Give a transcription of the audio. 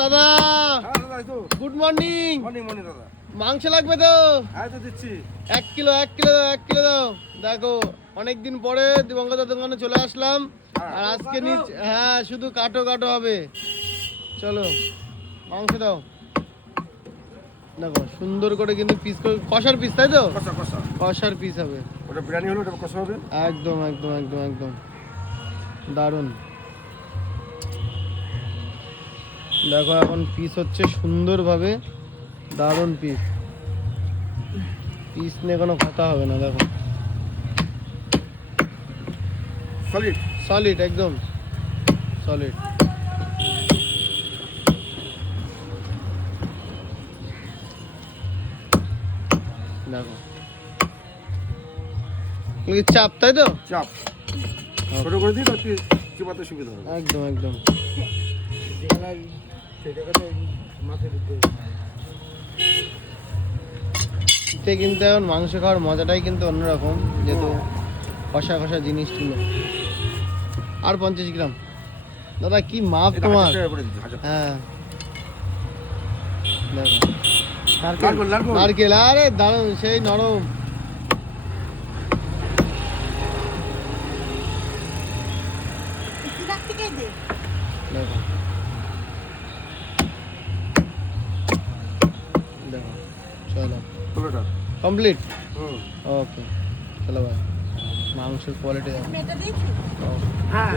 দাদা। হ্যাঁ দাদা গুড মর্নিং মর্নিং মাংস লাগবে তো? হ্যাঁ এক কিলো এক কিলো দাও এক কিলো দাও। দেখো অনেকদিন পরে দিবঙ্গতার দোকানে চলে আসলাম। আর আজকে নিচ হ্যাঁ শুধু কাটো কাটো হবে। চলো মাংস দাও। দেখো সুন্দর করে কিন্তু পিস করে কষার পিস তাই তো? কষা কষা। কষার পিস হবে। ওটা বিরিয়ানি হলো ওটা কষা হবে? একদম একদম একদম একদম। দারুণ। দেখো এখন পিস হচ্ছে সুন্দরভাবে দারুণ পিস পিস নিয়ে কোনো কথা হবে না দেখো। সলিড সলিড একদম। সলিড দেখো। চাপ তাই তো? চাপ। ছোট করে দিই চিপাতে সুবিধা হবে। একদম একদম। শীতে কিন্তু এখন মাংস খাওয়ার মজাটাই কিন্তু অন্যরকম যেহেতু কষা কষা জিনিস ছিল আর পঞ্চাশ গ্রাম। দাদা কি মাপ তোমার। হ্যাঁ। নারকেল, আরে দারুণ সেই নরম। দেখো। কমপ্লিট হুম। ওকে চলো ভাই মাংসের কোয়ালিটি দেখো এটা দিয়েছি ও, হ্যাঁ